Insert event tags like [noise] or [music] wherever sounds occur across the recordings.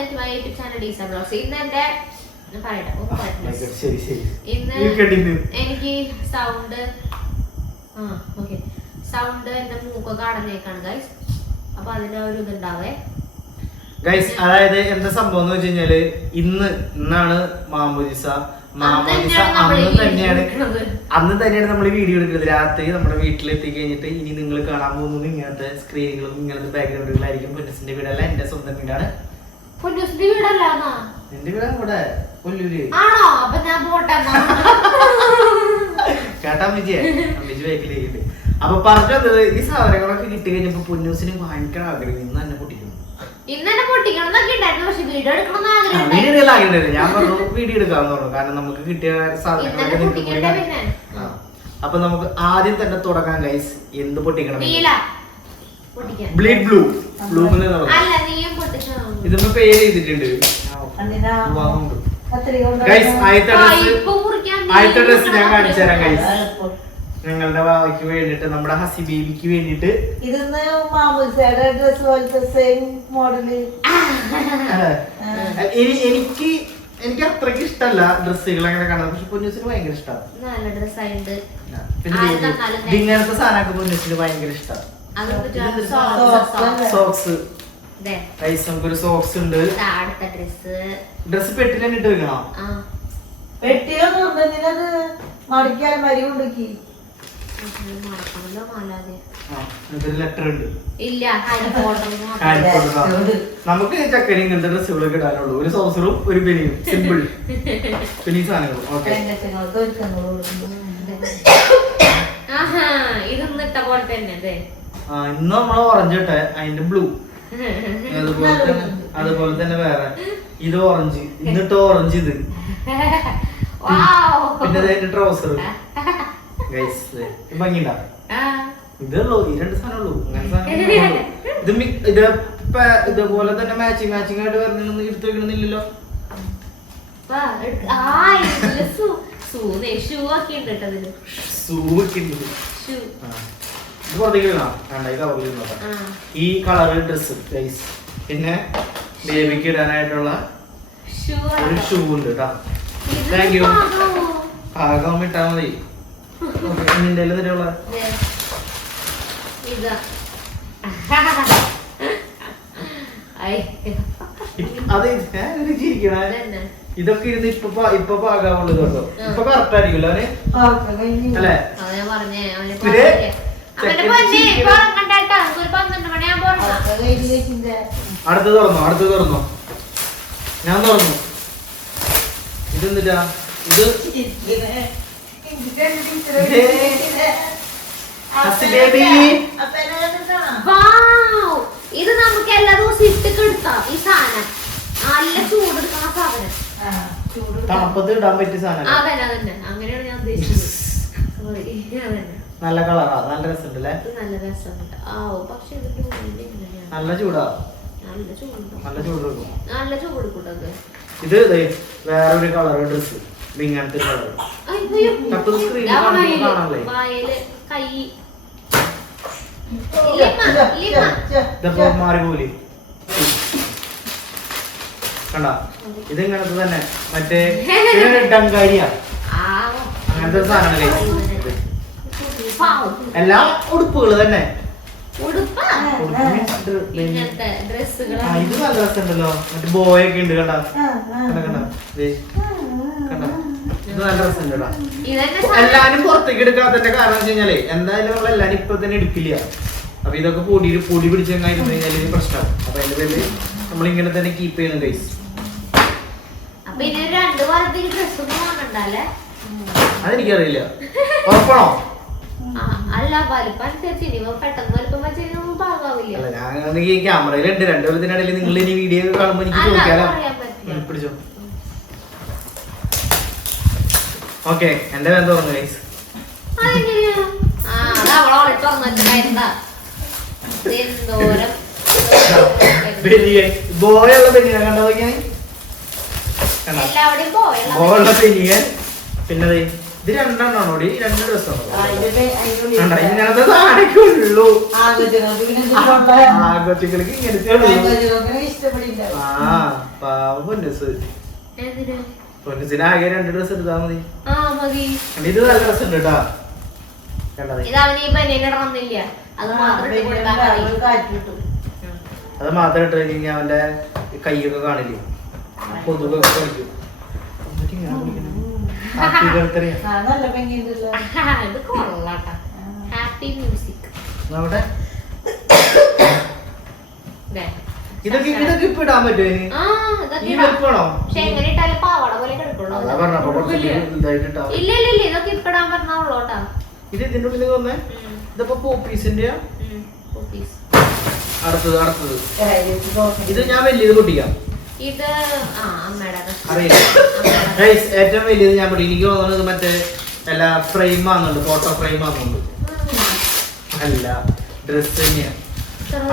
Welcome to my YouTube channel Deesa blogs ഇന്ന് എന്റെ ഞാൻ പറയട്ടെ ഒന്ന് പറയട്ടെ. ശരി ശരി ഇന്ന് You continue. എനിക്ക് സൗണ്ട് ആ ഓക്കെ സൗണ്ട് എന്റെ മൂക്കൊക്കെ അടഞ്ഞേക്കാണ് ഗൈസ് അപ്പൊ അതിന്റെ ഒരു ഇതുണ്ടാവേ. ഗൈസ് അതായത് എന്താ സംഭവം എന്ന് വെച്ച് കഴിഞ്ഞാൽ ഇന്ന് ഇന്നാണ് മാമോദിസ. തന്നെയാണ്. അന്ന് തന്നെയാണ് നമ്മൾ വീഡിയോ എടുക്കുന്നത്. രാത്രി നമ്മുടെ വീട്ടിലെത്തി കഴിഞ്ഞിട്ട് ഇനി നിങ്ങൾ കാണാൻ പോകുന്നത് ഇങ്ങനത്തെ സ്ക്രീനുകളും ഇങ്ങനത്തെ ബാക്ക്ഗ്രൗണ്ടുകളായിരിക്കും പെൻസിന്റെ വീടല്ല എന്റെ സ്വന്തം വീടാണ്. പൊന്നൂസിന്റെ വീടല്ലാന്നാ എന്റെ വീടാണ് ഇവിടെ കൊല്ലൂര്. ആണോ? അപ്പൊ ഞാൻ പോട്ടെ എന്നാ. കേട്ടാ അമ്മച്ചി ബാക്കിലേക്ക് അപ്പൊ പറഞ്ഞു വന്നത് ഈ സാധനങ്ങളൊക്കെ കിട്ടി കഴിഞ്ഞപ്പോ പൊന്നൂസിന് വാങ്ങിക്കാൻ ആഗ്രഹം. ഇന്ന് തന്നെ ഇന്ന് പൊട്ടിക്കണം എന്നൊക്കെ ഉണ്ടായിരുന്നു. പക്ഷെ വീഡിയോ എടുക്കണം എന്ന് ആഗ്രഹം വീഡിയോ ഉണ്ടായിരുന്നു. എടുക്കാൻ ആഗ്രഹമുണ്ട് ഞാൻ പറഞ്ഞു വീഡിയോ എടുക്കാന്ന് പറഞ്ഞു. കാരണം നമുക്ക് കിട്ടിയ സാധനങ്ങളൊക്കെ. അപ്പൊ നമുക്ക് ആദ്യം തന്നെ തുടങ്ങാൻ ഗൈസ് എന്ത് പൊട്ടിക്കണം ബ്ലീഡ് ബ്ലൂ. ബ്ലൂ അല്ല നീയും പൊട്ടിച്ചോ ഇതിമ്മ പേര് ചെയ്തിട്ടുണ്ട് ഗൈസ് ആദ്യത്തെ ഡ്രസ് ആദ്യത്തെ ഡ്രസ് ഞാൻ. കാണിച്ചു തരാം ഗൈസ് ഞങ്ങളുടെ വാവയ്ക്ക് വേണ്ടിട്ട് നമ്മുടെ ഹസി ബേബിക്ക് വേണ്ടിട്ട് ഇതൊന്ന് മാമൂസയുടെ ഡ്രസ് പോലത്തെ സെയിം മോഡൽ അല്ലേ? എനിക്ക് എനിക്ക് അത്രയ്ക്ക് ഇഷ്ടല്ല ഡ്രസ്സുകൾ അങ്ങനെ കാണാൻ പക്ഷെ പൊന്നൂസിന് ഭയങ്കര ഇഷ്ടമാണ് ഇങ്ങനത്തെ സാധനമൊക്കെ പൊന്നൂസിന് ഭയങ്കര ഇഷ്ടമാണ്. സോക്സ് ദേ, ഗൈസ് നമുക്കൊരു സോക്സ് ഉണ്ട്. ഡ്രസ് ഡ്രസ് പെട്ടിൽ തന്നെ ഇട്ട് വെക്കണോ? അത് ഉണ്ടെങ്കിലത് മടിക്കാൻ മരി കൊണ്ടുക്കി. നമുക്ക് ഈ ചക്കരി ഇങ്ങനത്തെ ഡ്രസ്സുകളൊക്കെ ഇടാനുള്ളൂ. ഒരു സോസറും ഒരു ബനിയും സിമ്പിൾ പിന്നെ ഈ സാധനങ്ങളും ഓക്കെ ഇതൊന്നിട്ട പോലെ തന്നെ അതെ ഇന്ന് നമ്മൾ ഓറഞ്ച് ഇട്ടെ അതിന്റെ ബ്ലൂ [laughs] അതുപോലെ തന്നെ അതുപോലെ തന്നെ വേറെ. ഇത് ഓറഞ്ച് ഇന്നിട്ട് ഓറഞ്ച് ഇത്. [laughs] പിന്നെ അതിന്റെ ട്രൗസർ ഭംഗിണ്ട ഇതുള്ളൂ ഈ രണ്ട് സാധനമുള്ളൂ അങ്ങനെ. [laughs] ഇത് ഇത് ഇതുപോലെ തന്നെ മാച്ചിങ് മാച്ചിങ് ആയിട്ട് വരണമെന്ന് എടുത്തു വെക്കണമെന്നില്ലല്ലോ ഷൂ ഒക്കെ ഉണ്ട് ഷൂ സൂക്ക് ഉണ്ട്. പുറത്തേക്ക് വീണോ വേണ്ട ഇത് കവറിൽ ഈ കളർ ഡ്രസ് ഗൈസ് പിന്നെ ബേബിക്ക് ഇടാനായിട്ടുള്ള ഷൂ ഒരു ഷൂ ഉണ്ട് കേട്ടോ താങ്ക് യു ആകാൻ പാകം ഇട്ടാ മതി. നിന്റെ അത് ചിരിക്കണേ. ഇതൊക്കെ ഇരുന്ന് ഇപ്പൊ ഇപ്പൊ പാകാവുള്ളൂ കേട്ടോ ഇപ്പൊ കറക്റ്റ് ആയിരിക്കുമല്ലോ അവന്? അല്ലേ? അടുത്ത് തുറന്നു അടുത്ത് തുറന്നു. ഞാൻ തുറന്നു. ഇതെന്തിട്ടാ? ഇത്! ഇത് നമുക്ക് എല്ലാ ദിവസവും ഇട്ടിട്ട് എടുക്കാം ഈ സാധനം. നല്ല ചൂടെടുക്കണ സാധനം. തണുപ്പത്ത് ഇടാൻ പറ്റിയ സാധനം അതന്നെ അതന്നെ. അങ്ങനെയാണ് ഞാൻ ഉദ്ദേശിച്ചത്. അതന്നെ. നല്ല കളറാ നല്ല രസമുണ്ട് അല്ലേ ഇത് നല്ല രസമുണ്ട്. ആ പക്ഷെ ഇതിന്റെ നല്ല ചൂടാ. നല്ല ചൂടുണ്ടോ? നല്ല ചൂട് എടുക്കും നല്ല ചൂട് ഇത്? ദേ വേറൊരു കളർ ഡ്രസ് ഇങ്ങനത്തെ കളർ കാണുമ്പോ കാണാനില്ലേ? കൈ. ലിമ, ലിമ. ഇതപ്പോ മാറി പോലെ. കണ്ട? ഇത് ഇങ്ങനത്തെ തന്നെ. മറ്റേ [laughs] ഡങ്കാരിയാ. അങ്ങനത്തെ ഒരു. പാവം. എല്ലാം ഉടുപ്പുകൾ തന്നെ. ഇത് നല്ല രസമുണ്ടല്ലോ. മറ്റേ ബോയ് ഒക്കെ ഉണ്ട് കണ്ട? ഇത് നല്ല. എല്ലാരും പുറത്തേക്ക് എടുക്കാത്തതിന്റെ കാരണം വെച്ച് കഴിഞ്ഞാൽ എന്തായാലും നമ്മൾ എല്ലാരും ഇപ്പൊ തന്നെ എടുക്കില്ല. അപ്പൊ ഇതൊക്കെ പൊടി പൊടി പിടിച്ചെങ്ങായിരുന്നു കഴിഞ്ഞാൽ ഇത് പ്രശ്നമാവും അപ്പൊ അതിന്റെ പേര് നമ്മൾ ഇങ്ങനെ തന്നെ കീപ്പ് ചെയ്യണം കൈസ് അതെനിക്കറിയില്ല. ഉറപ്പാണോ? അല്ല വലിപ്പം അനുസരിച്ച് ഇനി ഇവ പെട്ടെന്ന് വലിപ്പം വെച്ച് പാകാവില്ല. അല്ല ഞാൻ ഈ ക്യാമറയിലുണ്ട് രണ്ടു കൊല്ലത്തിനിടയിൽ നിങ്ങൾ ഇനി വീഡിയോ കാണുമ്പോ എനിക്ക് ചോദിക്കാലോ? പിടിച്ചോ. ഓക്കെ എന്റെ വേദന തുറന്നു ഗൈസ് ബോയുള്ള കണ്ടോ ബോയുള്ള പിന്നെ ഇത് രണ്ടെണ്ണാണോ ഈ രണ്ട് ദിവസമാണോ? കണ്ട? ഇങ്ങനത്തെ ഉള്ളൂ ഇഷ്ടപ്പെടില്ല. ആ പാവം പൊന്നസ്. എന്തിന് പൊന്നസിന് ആകെ രണ്ട് ഡ്രസ് എടുത്താ മതി. ആ മതി. എടി, ഇത് നല്ല ഡ്രസ് ഉണ്ട് കേട്ടാ. അത് മാത്രം ഇട്ട് കഴിഞ്ഞാൽ അവന്റെ കൈയൊക്കെ കാണില്ലേ? കൊതുകൊക്കെ കളിക്കും. Happy birthday. നല്ല ഭംഗിയുണ്ടല്ലോ. ഇത് കൊള്ളാട്ടാ. Happy music. അവിടെ ഇതൊക്കെ ഇതൊക്കെ ഇപ്പൊ ഇടാൻ പറ്റുമോ ആ ഇതൊക്കെ ഈ ഇടാം. പക്ഷെ എങ്ങനെ ഇട്ടാലും പാവാട പോലെ കിടക്കുള്ളൂ അതാ പറഞ്ഞപ്പോ കുറച്ച് ഇതായിട്ട് ഇട്ടാ മതി. ഇല്ല ഇല്ല ഇതൊക്കെ ഇത് ഇതിന്റെ ഉള്ളിൽ വന്നേ? ഇതിപ്പോ പോപ്പീസിന്റെ അടുത്തത് അടുത്തത്. ഇത് ഞാൻ വലിയത് പൊട്ടിക്കാം. ഇത് ആ അമ്മയുടെ. അറിയില്ല. ഏറ്റവും വലിയത് ഞാൻ പൊട്ടി എനിക്ക് തോന്നുന്നത് മറ്റേ എല്ലാ ഫ്രെയിം ആണെന്നുണ്ട് ഫോട്ടോ ഫ്രെയിം ആണെന്നുണ്ട്. അല്ല ഡ്രസ് തന്നെയാണ്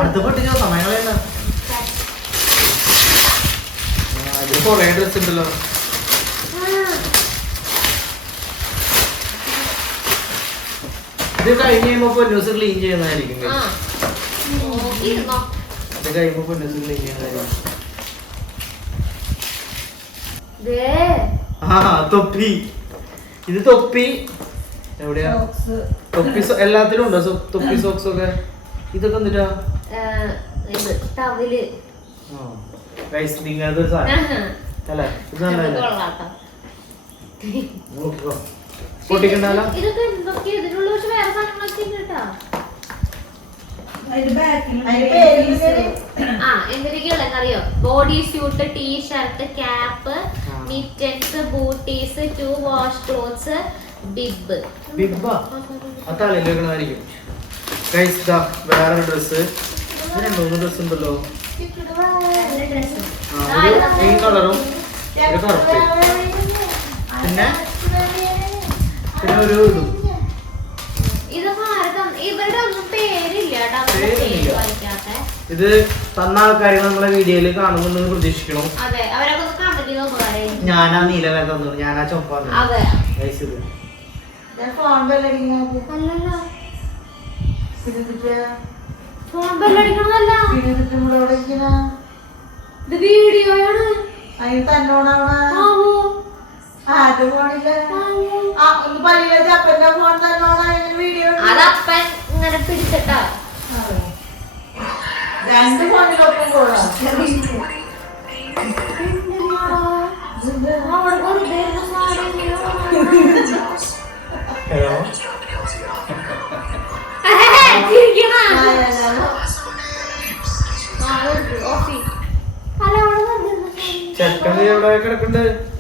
അടുത്ത പൊട്ടിച്ചോ സമയങ്ങളെന്താ അതിൽ കൊറേ ഡ്രസ് ഉണ്ടല്ലോ. ഇത് കഴിഞ്ഞ് കഴിയുമ്പോ പൊന്നൂസ് ക്ലീൻ ചെയ്യുന്നതായിരിക്കും? ഇത് കഴിയുമ്പോ പൊന്നൂസ് ക്ലീൻ ചെയ്യുന്നതായിരിക്കും. ആ തൊപ്പി. ഇത് തൊപ്പി. എവിടെയാ? തൊപ്പി എല്ലാത്തിലും ഉണ്ടോ? തൊപ്പി സോക്സ് ഒക്കെ. ഇതൊക്കെ എന്നിട്ടാ ടവൽ. ഗൈസ് അല്ല? ഇത് പൊട്ടിക്കണ്ടല്ലോ ഇതൊക്കെ എന്തൊക്കെയാ? ഇതിനുള്ള പക്ഷെ വേറെ സാധനങ്ങളൊക്കെ ഉണ്ട് കേട്ടോ. ആ body suit T shirt cap. Mittens booties to wash clothes bib bib അതാണ് ആ ആയിരിക്കും ഗൈസ് ദാ വേറെ ഡ്രസ്സ് ഇതിനെ മൂന്ന് ഡ്രസ്സ് ഉണ്ടല്ലോ. ഒരു കളറും ഒരു കറുപ്പ് പിന്നെ? പിന്നെ ഒരു ഇതും. ഇത് തന്ന ആൾക്കാരെ നമ്മളെ വീഡിയോയിൽ കാണുമെന്ന് പ്രതീക്ഷിക്കണം ഞാനാ നീല വേറെ തന്നത് ഞാനാ ചൊപ്പ അതെ ഞാൻ ഫോൺ ബെല്ലടിക്കുന്നത് ഫോൺ ബെല്ലടിക്കണതല്ല ഇത് വീഡിയോയാണ്. അതിന് ഫോണില്ല പള്ളിയിലെ ഫോൺ തന്നോണ വീഡിയോ അതപ്പൻ ഇങ്ങനെ പിടിച്ചിട്ടാ. രണ്ട് ഫോണിലൊപ്പം കൊള്ളാം. സാധനം. ചെക്കൻ എവിടെ കിടക്കുന്നുണ്ട്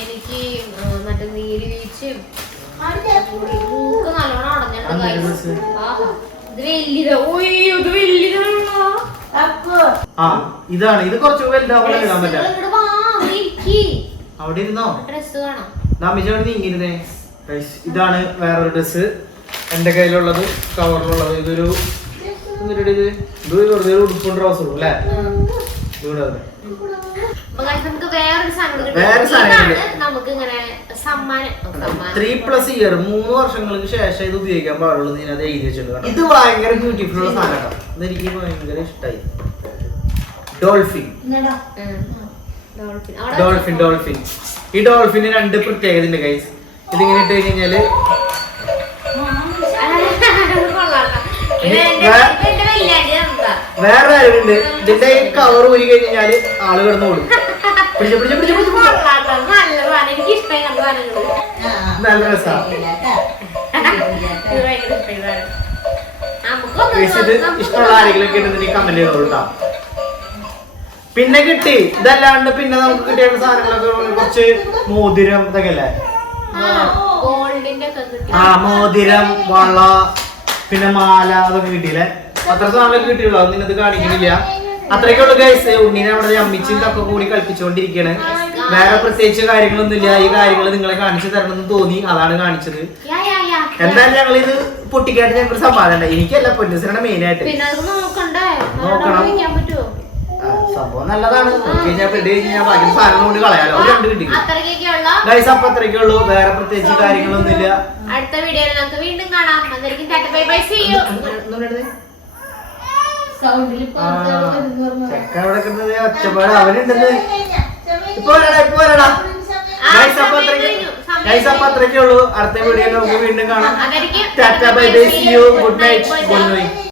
എനിക്ക് മറ്റേ നീര് മൂക്ക് നല്ലോണം അടഞ്ഞിട്ടുണ്ട്. ഇത് വലിയതാ. ഇത് ആ ഇതാണ്. ഇത് കുറച്ച് വലുതാവുമ്പോൾ അവിടെ ഇരുന്നോ? ഡ്രസ് കാണാം നീങ്ങിരുന്നേ Guys, ഇതാണ് വേറൊരു ഡ്രസ് എന്റെ കയ്യിലുള്ളത് കവറിലുള്ളത് ഇതൊരു എന്നിട്ട് ഇത്? ഇത് വെറുതെ ഒരു ഉടുപ്പും ട്രൗസറും അല്ലേ? അതെ. വേറെ ത്രീ പ്ലസ് ഇയർ മൂന്ന് വർഷങ്ങൾക്ക് ശേഷം ഇത് ഉപയോഗിക്കാൻ പാടുള്ളൂ എഴുതി വെച്ചിട്ടുണ്ട് ഇത് ഭയങ്കര ബ്യൂട്ടിഫുൾ ഉള്ള സാധനം ഇതെനിക്ക് ഭയങ്കര ഇഷ്ടമായി ഡോൾഫിൻ. ഡോൾഫിൻ. ഡോൾഫിൻ ഡോൾഫിൻ ഈ ഡോൾഫിന് രണ്ട് പ്രത്യേകത ഉണ്ട് ഗൈസ് ഇതിങ്ങനെ ഇട്ട് കഴിഞ്ഞാൽ. വേറെ ആരുണ്ട് ഇതിന്റെ ഈ കവർ ഊരി കഴിഞ്ഞാൽ ആൾ കിടന്നു കൊടുക്കും പിടിച്ച പിടിച്ച പിടിച്ച പിടിച്ച നല്ല സാധനം. എനിക്ക് ഇഷ്ടമായി നല്ല സാധനങ്ങൾ. നല്ല രസാ. ഇത് ഭയങ്കര ഇഷ്ടമായി സാധനം. നമുക്കൊന്നും Guys, ഇത് നമുക്ക് ഇഷ്ടമുള്ള ആരെങ്കിലും ഉണ്ടെങ്കിൽ കമന്റ് ചെയ്തോളൂ കേട്ടോ പിന്നെ കിട്ടി. ഇതല്ലാണ്ട് പിന്നെ നമുക്ക് കിട്ടിയ സാധനങ്ങളൊക്കെ കുറച്ച് മോതിരം ഇതൊക്കെ അല്ലേ? ആ, മോതിരം വള പിന്നെ മാല അതൊക്കെ കിട്ടിയില്ലേ? അത്ര സാധനങ്ങളൊക്കെ കിട്ടിയുള്ളൂ. അത് നിന്നത് കാണിക്കണില്ല. അത്രയൊക്കെ ഉള്ളു ഗൈസ് ഉണ്ണീനെ അവിടെ അമ്മിച്ചും ഇതൊക്കെ കൂടി കളിപ്പിച്ചുകൊണ്ടിരിക്കുകയാണ് വേറെ പ്രത്യേകിച്ച് കാര്യങ്ങളൊന്നും ഇല്ല ഈ കാര്യങ്ങൾ നിങ്ങളെ കാണിച്ചു തരണം എന്ന് തോന്നി. അതാണ് കാണിച്ചത്. എന്തായാലും ഞങ്ങൾ ഇത് പൊട്ടിക്കാട്ട് ഞങ്ങൾക്ക് സമാധാനം എനിക്കല്ല പൊന്നൂസിനാണ് മെയിൻ ആയിട്ട്. നോക്കണം. അവിടെ വെക്കാൻ പറ്റുമോ ആ, സംഭവം നല്ലതാണ്. നോക്കി കഴിഞ്ഞാൽ ഇട്ട് കഴിഞ്ഞാൽ ബാക്കി സാധനം കൊണ്ട് കളയാലോ. ഒരു രണ്ട് കിട്ടി അത്രയ്ക്കൊക്കെയുള്ള. ഗൈസ് അപ്പൊ അത്രയൊക്കെ ഉള്ളൂ വേറെ പ്രത്യേകിച്ച് കാര്യങ്ങളൊന്നും ഇല്ല അടുത്ത വീഡിയോയിൽ നമുക്ക് വീണ്ടും കാണാം. അന്നേരം tata bye bye see you സൗണ്ടിൽ ആ, ചെക്ക അവിടെ കിടന്നത് ഒച്ചപ്പാട്. അവനുണ്ടെന്ന് ഇപ്പൊ ഇപ്പൊ ഗൈസ് അപ്പൊ അത്രയ്ക്ക് ഉള്ളൂ അടുത്ത വീഡിയോയിൽ നമുക്ക് വീണ്ടും കാണാം. Tata bye bye see you good night good night